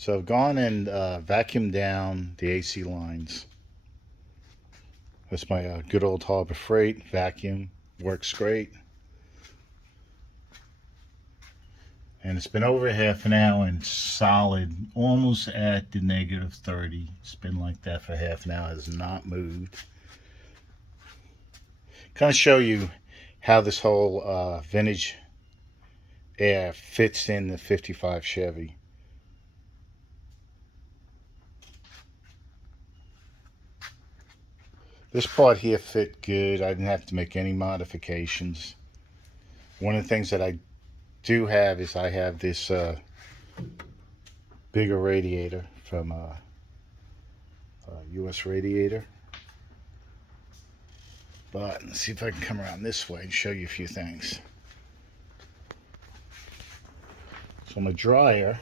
So I've gone and vacuumed down the AC lines. That's my good old Harbor Freight vacuum. Works great. And it's been over half an hour and solid, almost at the negative 30. It's been like that for half an hour. It has not moved. Kind of show you how this whole vintage air fits in the 55 Chevy. This part here fit good. I didn't have to make any modifications. One of the things that I do have is I have this bigger radiator from US Radiator. But let's see if I can come around this way and show you a few things. So my dryer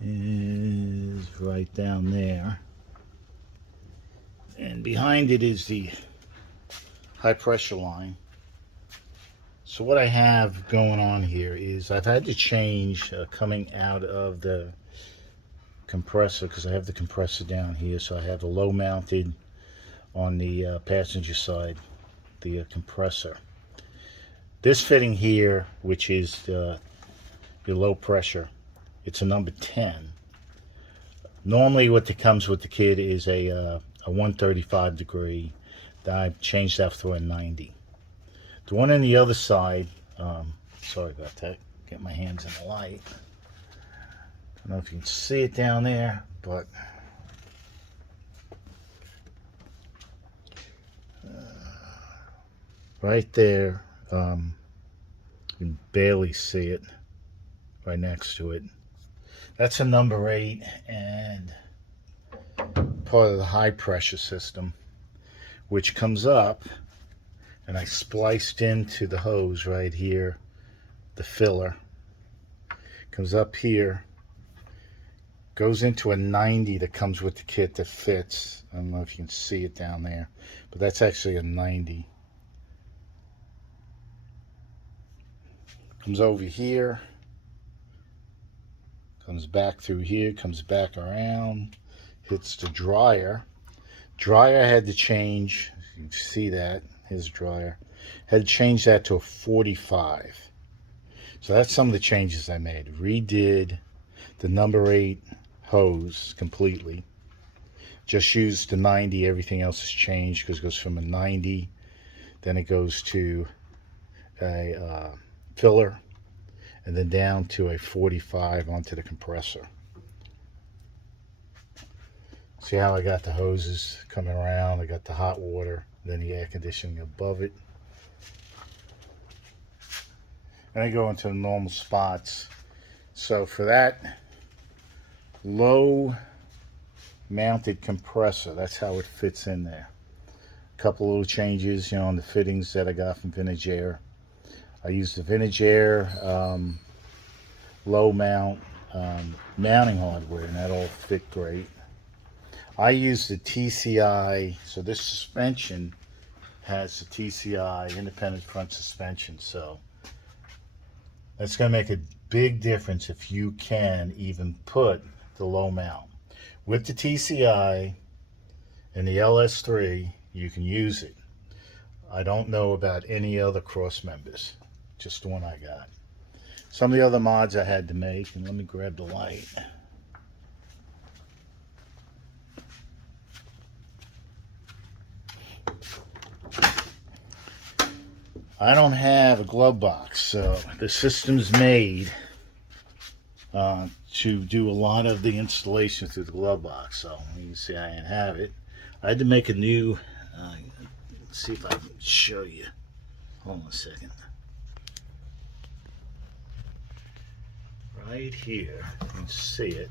is right down there. And behind it is the high pressure line. So what I have going on here is I've had to change coming out of the compressor, because I have the compressor down here. So I have a low mounted on the passenger side, the compressor. This fitting here, which is the low pressure, it's a number 10. Normally what comes with the kit is a 135 degree. I've changed that to a 90. The one on the other side, sorry about that, get my hands in the light. I don't know if you can see it down there, but right there, you can barely see it right next to it. That's a number 8 and part of the high pressure system, which comes up, and I spliced into the hose right here, the filler comes up here, goes into a 90 that comes with the kit that fits. I don't know if you can see it down there, but that's actually a 90. Comes over here, comes back through here, comes back around, hits the dryer. Dryer had to change, you can see that, his dryer. Had to change that to a 45. So that's some of the changes I made. Redid the number 8 hose completely. Just used the 90, everything else has changed because it goes from a 90, then it goes to a filler, and then down to a 45 onto the compressor. See how I got the hoses coming around? I got the hot water, then the air conditioning above it. And I go into the normal spots. So for that low mounted compressor, that's how it fits in there. A couple little changes, on the fittings that I got from Vintage Air. I used the Vintage Air low mount mounting hardware, and that all fit great. I use the TCI, so this suspension has the TCI independent front suspension, so that's going to make a big difference if you can even put the low mount. With the TCI and the LS3, you can use it. I don't know about any other cross members, just the one I got. Some of the other mods I had to make, and let me grab the light. I don't have a glove box, so the system's made to do a lot of the installation through the glove box. So you can see I didn't have it. I had to make a new, let's see if I can show you. Hold on a second. Right here, you can see it.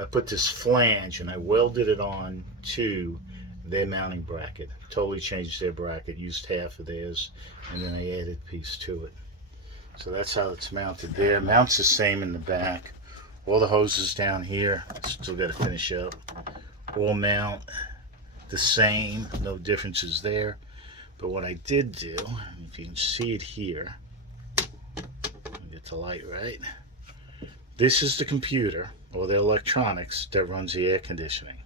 I put this flange and I welded it on to their mounting bracket. Totally changed their bracket, used half of theirs, and then I added a piece to it. So that's how it's mounted there. Mounts the same in the back. All the hoses down here, still got to finish up. All mount the same, no differences there. But what I did do, if you can see it here, get the light right. This is the computer or the electronics that runs the air conditioning.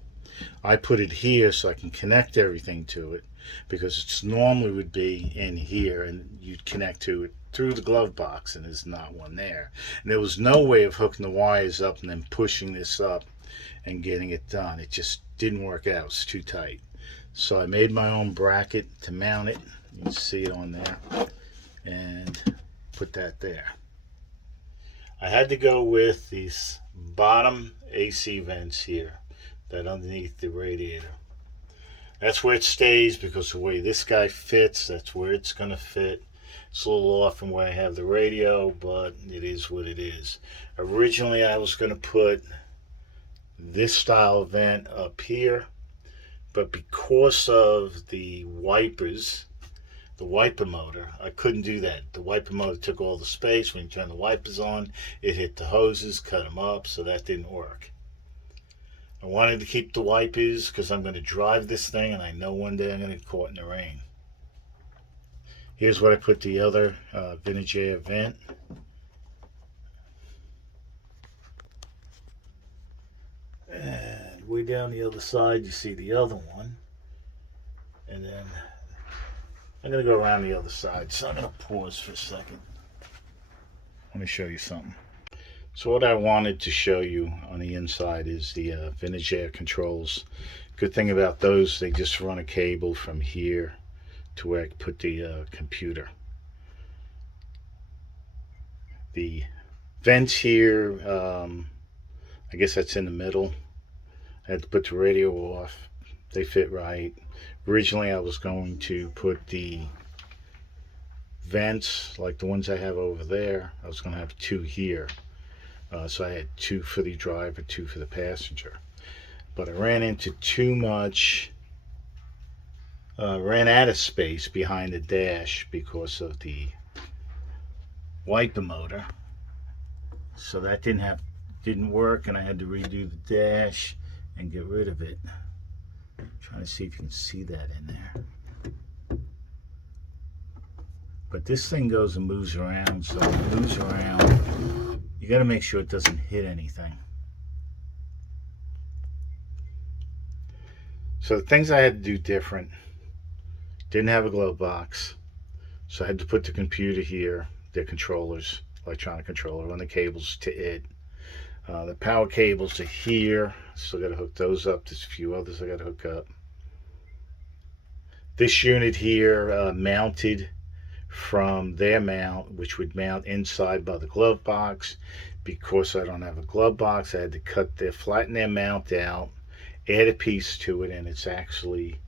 I put it here so I can connect everything to it, because it's normally would be in here and you'd connect to it through the glove box, and there's not one there. And there was no way of hooking the wires up and then pushing this up and getting it done. It just didn't work out. It's too tight. So I made my own bracket to mount it. You can see it on there, and put that there. I had to go with these bottom AC vents here that underneath the radiator. That's where it stays, because the way this guy fits, that's where it's going to fit. It's a little off from where I have the radio, but it is what it is. Originally I was going to put this style vent up here, but because of the wipers, the wiper motor, I couldn't do that. The wiper motor took all the space. When you turn the wipers on, it hit the hoses, cut them up, so that didn't work. I wanted to keep the wipers because I'm going to drive this thing, and I know one day I'm going to get caught in the rain. Here's what I put the other vintage air vent. And way down the other side, you see the other one. And then I'm going to go around the other side, so I'm going to pause for a second. Let me show you something. So what I wanted to show you on the inside is the vintage air controls. Good thing about those, they just run a cable from here to where I put the computer. The vents here, I guess that's in the middle. I had to put the radio off. They fit right. Originally I was going to put the vents like the ones I have over there. I was going to have two here. So I had two for the driver, two for the passenger. But I ran into too much, ran out of space behind the dash because of the wiper motor. So that didn't work, and I had to redo the dash and get rid of it. I'm trying to see if you can see that in there. But this thing goes and moves around, so when it moves around, you got to make sure it doesn't hit anything. So the things I had to do different, didn't have a glove box, so I had to put the computer here, the controllers, electronic controller, run the cables to it. The power cables are here, still got to hook those up. There's a few others I got to hook up. This unit here mounted from their mount, which would mount inside by the glove box. Because I don't have a glove box, I had to flatten their mount out, add a piece to it, and it's actually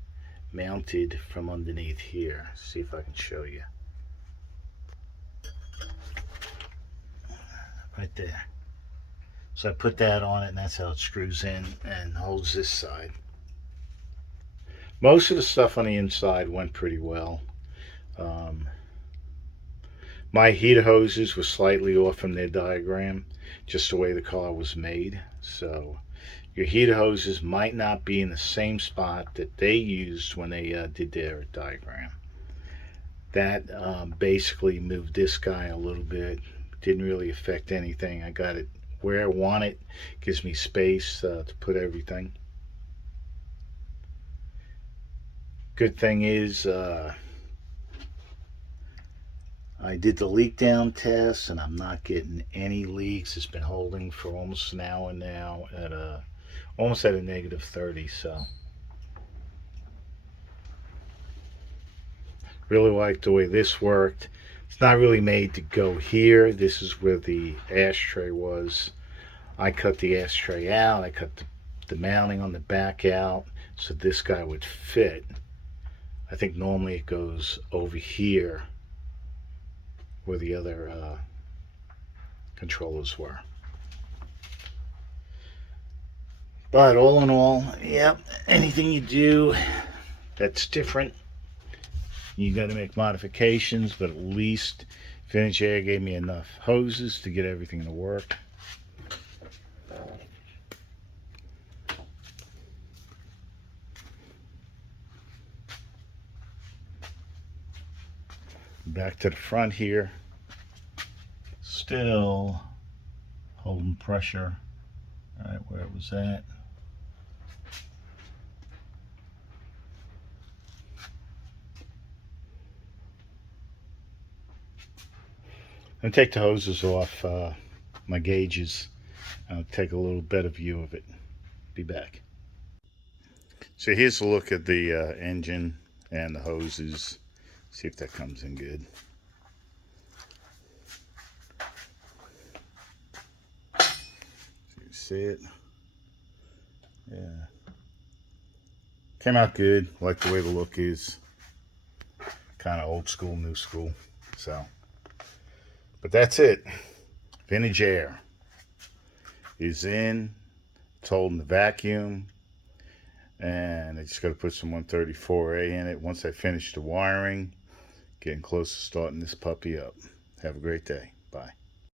mounted from underneath here. See if I can show you. Right there. So I put that on it, and that's how it screws in and holds this side. Most of the stuff on the inside went pretty well. My heater hoses were slightly off from their diagram, just the way the car was made. So your heater hoses might not be in the same spot that they used when they did their diagram. That basically moved this guy a little bit. Didn't really affect anything. I got it where I want it. Gives me space to put everything. Good thing is I did the leak down test, and I'm not getting any leaks. It's been holding for almost an hour now at almost at a -30. So really like the way this worked. It's not really made to go here. This is where the ashtray was. I cut the ashtray out. I cut the mounting on the back out so this guy would fit. I think normally it goes over here where the other controllers were. But all in all, yep, anything you do that's different, you got to make modifications, but at least Vintage Air gave me enough hoses to get everything to work. Back to the front here, still holding pressure right where it was at. And take the hoses off my gauges. I'll take a little better view of it. Be back. So here's a look at the engine and the hoses. See if that comes in good. So you see it? Yeah. Came out good. Like the way the look is. Kind of old school, new school. So, but that's it. Vintage air is in. It's holding the vacuum. And I just got to put some 134A in it once I finish the wiring. Getting close to starting this puppy up. Have a great day.